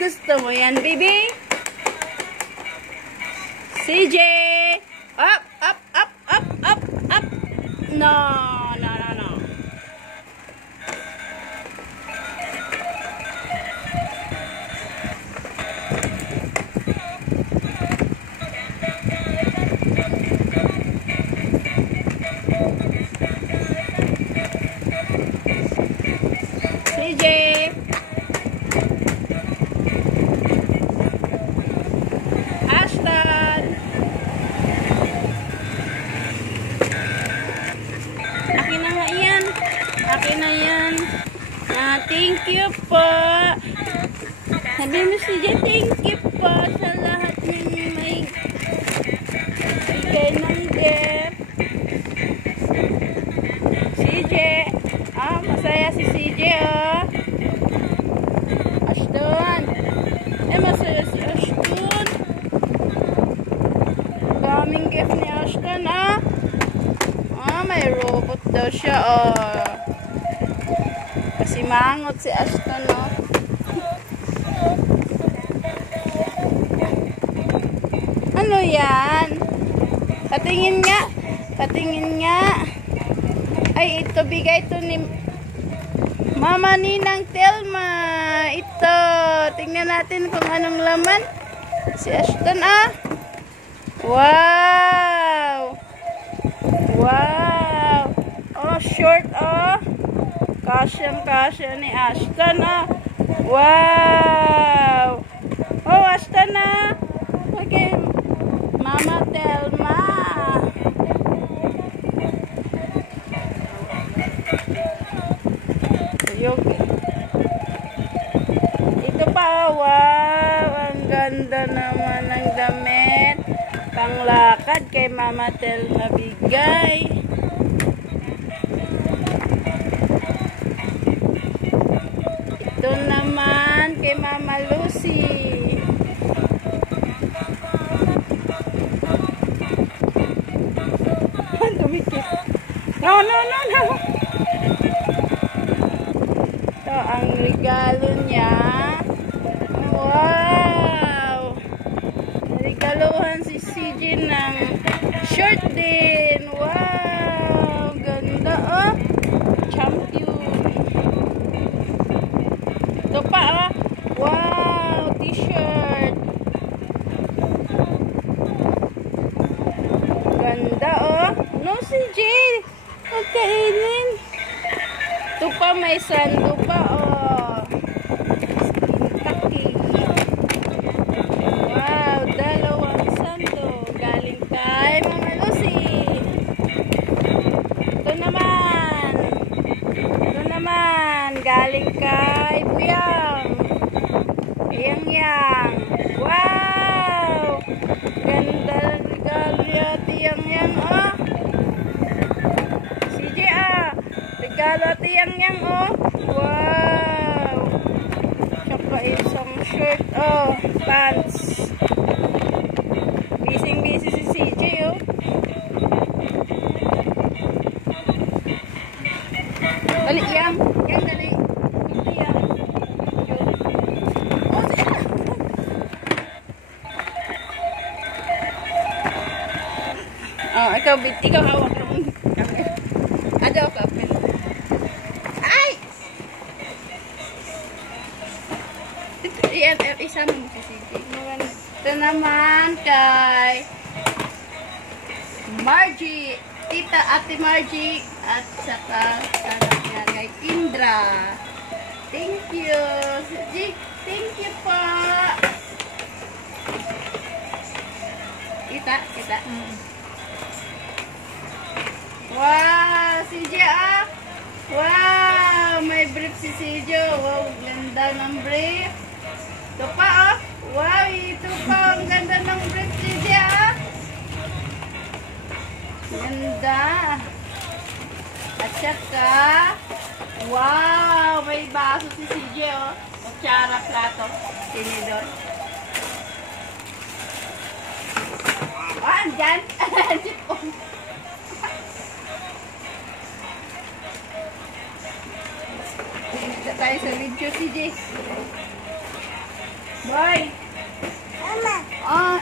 gusto mo yan, baby? CJ! Up, up, up, up, up, up! No, no, no, no. CJ! Ashton! Akin na nga yan. Akin na yan. Thank you po. Sabi mo CJ, thank you po sa lahat ng may bigay ng gift. CJ! Masaya si CJ, oh. Ashton. Masaya si Ashton. Daming gift ni Ashton, ah. May robot daw siya, oh. Kasi mangot si Ashton, oh. Ano yan? Patingin nga. Patingin nga. Ay, ito, bigay ito ni Mama Ninang Telma. Ito. Tingnan natin kung anong laman. Si Ashton, ah. Wow. Wow. Oh, short, oh. Kasyang-kasya ni Ashton, ah. Wow. Oh, Ashton, ah. Okay. Mama Telma. Yogi. Ito pa, wow, ang ganda naman ng damit. Panglakad kay Mama Telma bigay. Ito naman kay Mama Lucy. Dumikit. No, no, no, no. Ito ang regalo niya. Wow! Regaluhan si CJ ng shirt din. Wow! Ganda, oh! Champion. Ito pa, oh! Wow! T-shirt. Ganda, oh! No, CJ! Huwag kainin. Ito pa, may sando pa, oh. Kentucky. Wow, dalawang sando. Galing kay Mama Lucy. Ito naman. Ito naman. Galing kay Buyang. Yang-yang. Wow! Ganda regalo yati yang-yang, oh. CJ, ah. Regalo ati yang-yang, oh. Wow. Tsaka isang shirt, oh. Pants. Busy-busy si CJ, oh. Dali, yang. Yang, dali. Ito, yang. Oh, oh, ikaw hawak naman. Ada ka, pen. Ay! Isama mo si CJ. Ito naman kay Margie. Ate Margie. At saka niya kay Indra. Thank you. CJ, thank you po. Kita. Wow, CJ, ah. Wow, may brief si CJ. Wow, ganda ng brief. Ito pa, ah. Wow, ito pa. Ang ganda ng brief, CJ, ah. Ganda. At saka, wow, may baso si CJ, oh. Kutsara, plato, tinidor. Ah, andyan. Sipon. Tayo sa video, CJ. Boy.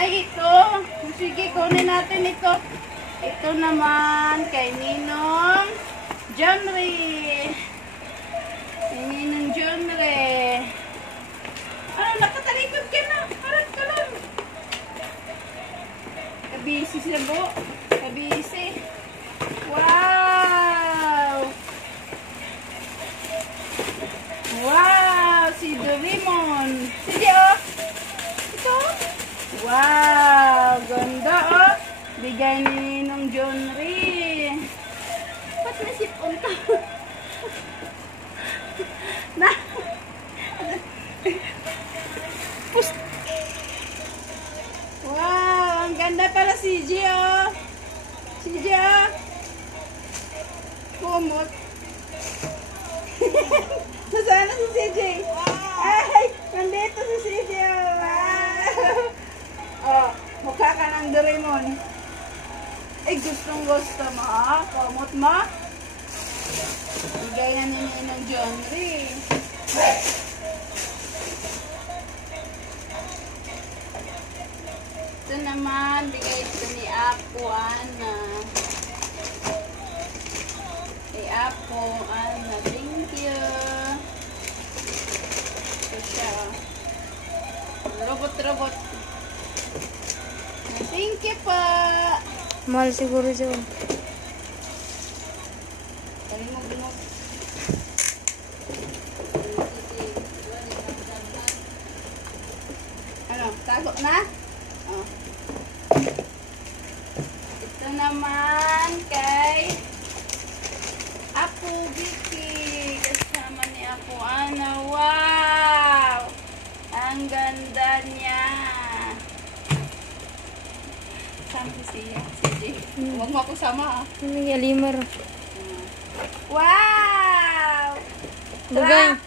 Ay ito. Sige, kunin natin ito. Ito naman kay Ninong Jonry. Kay Ninong Jonry. Nakatalikod ka na. Harap ka lang. Kabisi sila po. Kabisi. Wow! Wow! Si Doraemon. Sige oh. Ito. Wow! Ganda oh. Bigay ni Ninong Jonry. Ba't nasipon ka? Na. Wow! Ang ganda pala si CJ oh. CJ oh. Kumot. Nasaan na si CJ? Ay! Nandito si CJ oh. Wow! Oh, mukha ka ng Doraemon. Ay, gustong gusto mo ha? Kumot mo? Bigay na ninyo ng Jonry. Ito naman, bigay ito ni Apo Ana. Kay Apo Ana, thank you. Ito siya. Robot-robot. Thank you pa. Mahal siguro siya. Talimog-limog. Ano, tago na? Oh. Ito naman kay Apo Vicky. Kasama ni Apo Ana. Wow! Ang ganda niya. Sama si CJ. Huwag mo ako sama. Ano yung alimar? Wow! Bugay.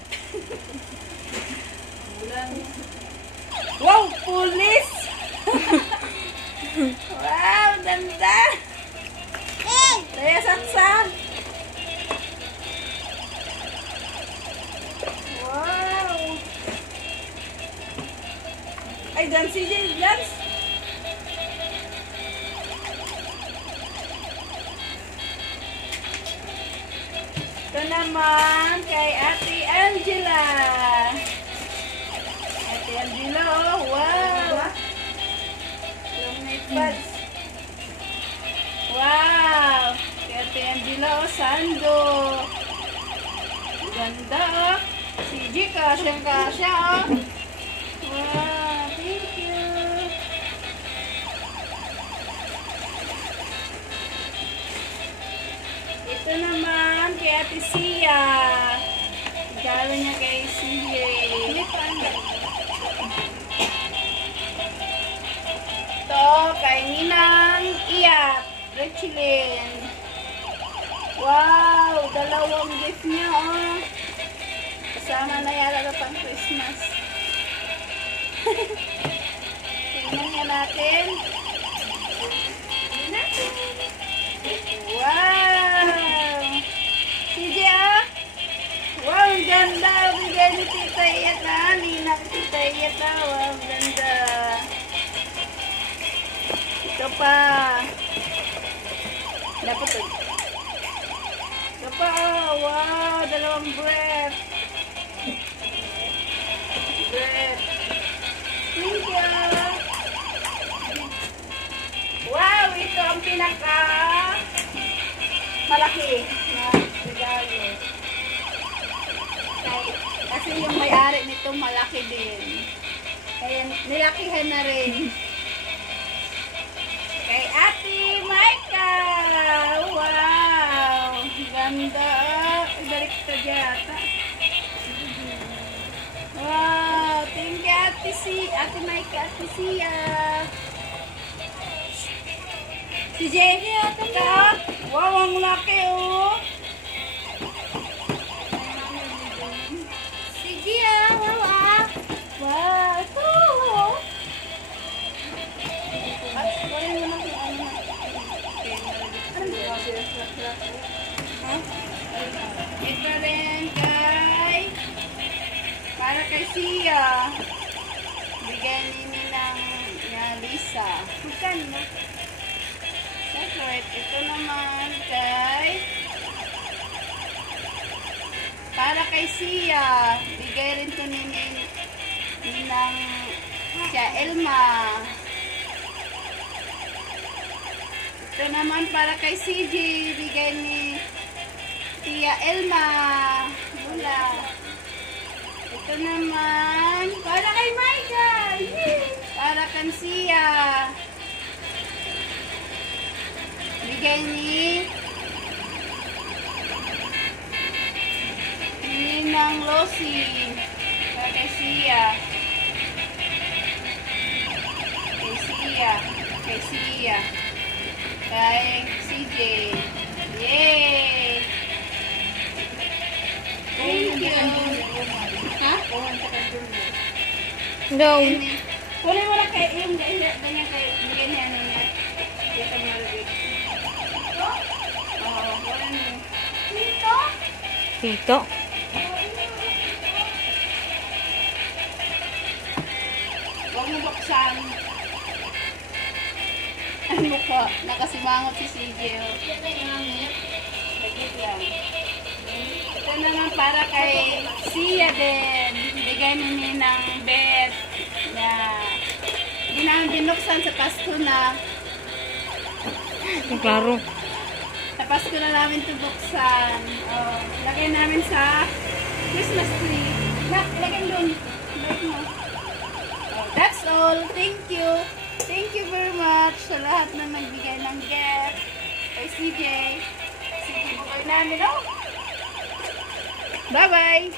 Wow! Pulis! Wow! Ganda! Daya saksak! Wow! Ay, dance CJ! Dance! Ito naman kay Ate Angela. Ate Angela, oh, wow! Yung night buds. Wow! Kay Ate Angela, oh, sando. Ganda, oh. CJ, kasyang-kasya, oh. Wow, thank you. Ito naman kay Ate Sia. Regalo niya kay Sia. Ito kay Ninang Iyat. Richlin. Wow! Dalawang gift niya, oh. Kasama na yata na pang Christmas. Tingnan nga natin. Wow! CJ, ah? Wow, ang ganda! Bigay ni Tita Iyat, ah. Ninang Tita Iyat, ah. Wow, ang ganda. Ito pa. Dapat ito. Ito pa, oh. Wow, dalawang breath. Breath. Thank you. Wow, ito ang pinaka malaki na regalo. Kasi yung may-ari nito malaki din. Kaya nilakihan na rin. Kay Ate Maika. Wow! Ganda. Ibalik ito yata. Wow! Thank you, Ate Maika, Ate Sia. Si Jenny, ito. Wow, ang laki, oh. Sige, ah. Wow, ah. Wow, ito. At, wala mo na kung ano. Ito rin kay para kay Sia. bigay ni ng Lisa. Magkano na? Separate. Ito naman para kay Sia. Bigay rin to ni ng siya Elma. Ito naman para kay CJ. Bigay ni Tia Elma. Wala. Ito naman para kay Michael. Para kay Sia. Bigay ni ng Rosie. Para kay Sia. Kay Sia. Kay Sia. Kay CJ. Yay! Thank you. Ha? Down. Kunin mo na kay yung ganyan kay bigyan niya niya. Dito mo rin. Oo, kunin mo. Dito? Dito. Huwag mo buksan. Ano mo po? Nakasimangot si CJ. Lagit lang. Ito naman para kay Sia din. Bigay ni ng Beth na hindi namin binuksan sa Pasko na. Klaro. Sa Pasko na namin ito buksan. Oh, lagay namin sa Christmas tree. Lagay doon. Lagay mo. Oh, that's all. Thank you. Thank you very much sa lahat na nagbigay ng gift. Kay CJ. CJ, bukoy namin, oh. Bye-bye.